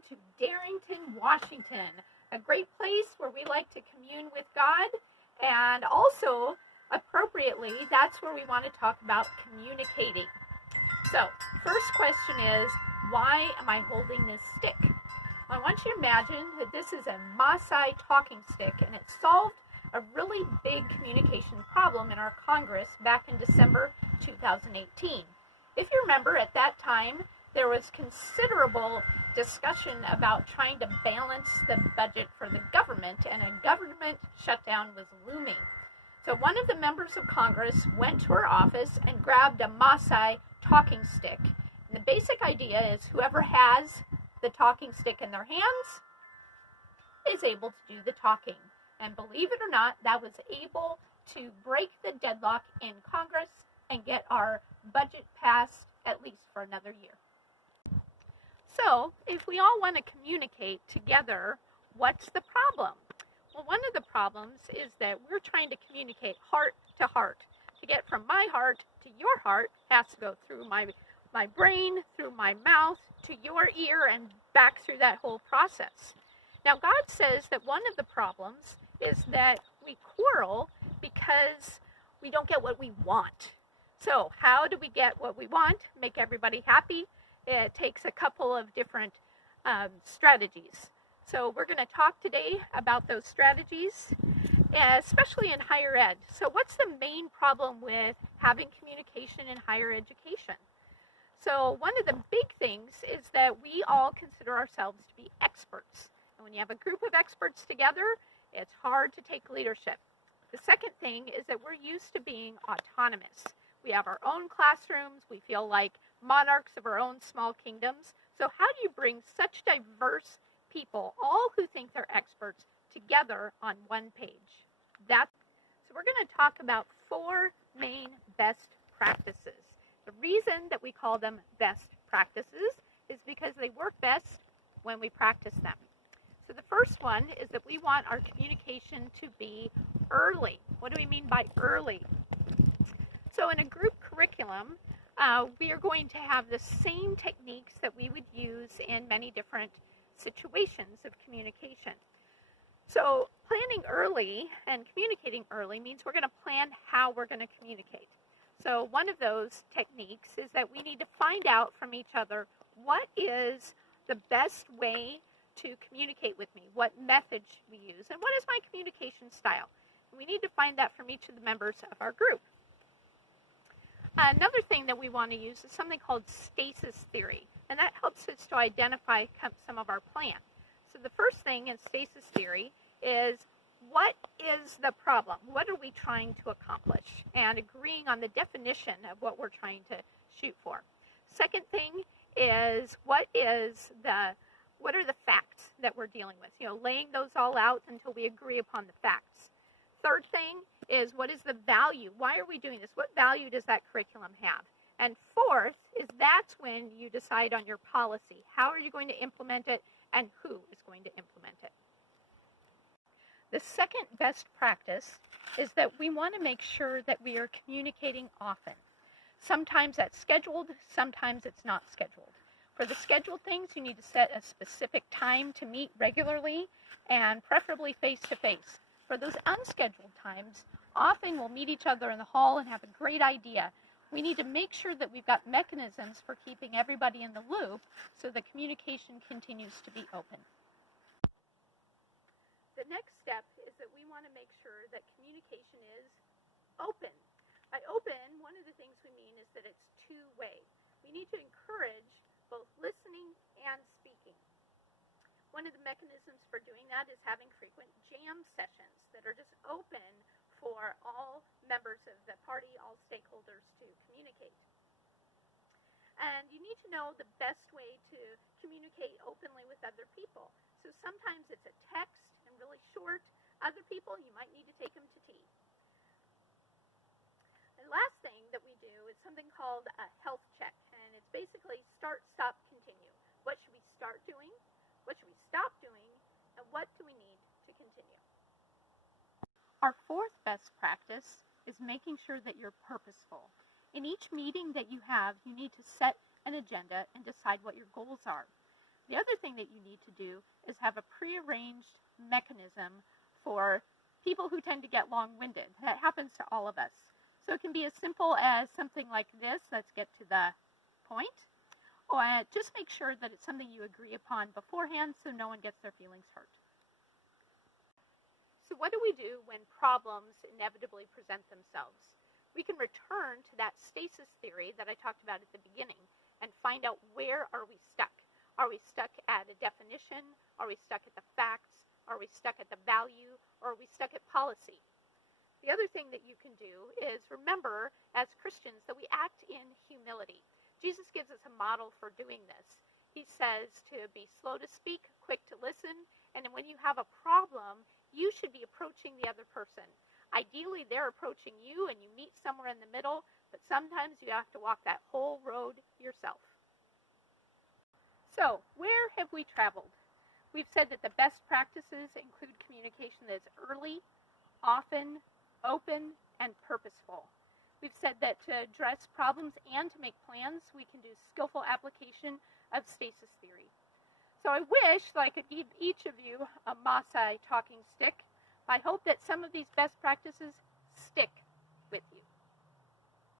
welcome to Darrington, Washington, a great place where we like to commune with God, and also, appropriately, that's where we want to talk about communicating. So, first question is, why am I holding this stick? I want you to imagine that this is a Maasai talking stick, and it solved a really big communication problem in our Congress back in December 2018. If you remember, at that time, there was considerable discussion about trying to balance the budget for the government, and a government shutdown was looming. So one of the members of Congress went to her office and grabbed a Maasai talking stick. And the basic idea is whoever has the talking stick in their hands is able to do the talking. And believe it or not, that was able to break the deadlock in Congress and get our budget passed at least for another year. So, if we all want to communicate together, what's the problem? Well, one of the problems is that we're trying to communicate heart to heart. To get from my heart to your heart has to go through my brain, through my mouth, to your ear, and back through that whole process. Now, God says that one of the problems is that we quarrel because we don't get what we want. So, how do we get what we want, make everybody happy? It takes a couple of different strategies. So we're going to talk today about those strategies, especially in higher ed. So what's the main problem with having communication in higher education? So one of the big things is that we all consider ourselves to be experts. And when you have a group of experts together, it's hard to take leadership. The second thing is that we're used to being autonomous. We have our own classrooms. We feel like monarchs of our own small kingdoms. So how do you bring such diverse people, all who think they're experts, together on one page? So we're going to talk about 4 main best practices. The reason that we call them best practices is because they work best when we practice them. So the first one is that we want our communication to be early. What do we mean by early? So in a group curriculum, we are going to have the same techniques that we would use in many different situations of communication. So planning early and communicating early means we're going to plan how we're going to communicate. So one of those techniques is that we need to find out from each other what is the best way to communicate with me, what method should we use, and what is my communication style. And we need to find that from each of the members of our group. Another thing that we want to use is something called stasis theory, and that helps us to identify some of our plan. So the first thing in stasis theory is, what is the problem? What are we trying to accomplish? And agreeing on the definition of what we're trying to shoot for. Second thing is, what are the facts that we're dealing with? Laying those all out until we agree upon the facts. Third thing is, what is the value? Why are we doing this? What value does that curriculum have? And fourth is, that's when you decide on your policy. How are you going to implement it, and who is going to implement it? The second best practice is that we want to make sure that we are communicating often. Sometimes that's scheduled, sometimes it's not scheduled. For the scheduled things, you need to set a specific time to meet regularly, and preferably face-to-face. For those unscheduled times, often we'll meet each other in the hall and have a great idea. We need to make sure that we've got mechanisms for keeping everybody in the loop so the communication continues to be open. The next step is that we want to make sure that communication is open. By open, one of the things we mean is that it's two-way. We need to encourage both listening and speaking. One of the mechanisms for doing that is having frequent jam sessions that are just open for all members of the party, all stakeholders to communicate. And you need to know the best way to communicate openly with other people. So sometimes it's a text and really short. Other people, you might need to take them to tea. The last thing that we do is something called a health check, and it's basically start, stop, continue. What should we start doing? What should we stop doing? And what do we need to continue? Our fourth best practice is making sure that you're purposeful. In each meeting that you have, you need to set an agenda and decide what your goals are. The other thing that you need to do is have a prearranged mechanism for people who tend to get long-winded. That happens to all of us. So it can be as simple as something like this. Let's get to the point. Or just make sure that it's something you agree upon beforehand so no one gets their feelings hurt. So what do we do when problems inevitably present themselves? We can return to that stasis theory that I talked about at the beginning and find out where are we stuck. Are we stuck at a definition? Are we stuck at the facts? Are we stuck at the value? Or are we stuck at policy? The other thing that you can do is remember as Christians that we act in humility. Jesus gives us a model for doing this. He says to be slow to speak, quick to listen, and when you have a problem, you should be approaching the other person. Ideally, they're approaching you and you meet somewhere in the middle, but sometimes you have to walk that whole road yourself. So, where have we traveled? We've said that the best practices include communication that is early, often, open, and purposeful. We've said that to address problems and to make plans, we can do skillful application of stasis theory. So I wish that I could give each of you a Maasai talking stick. I hope that some of these best practices stick with you.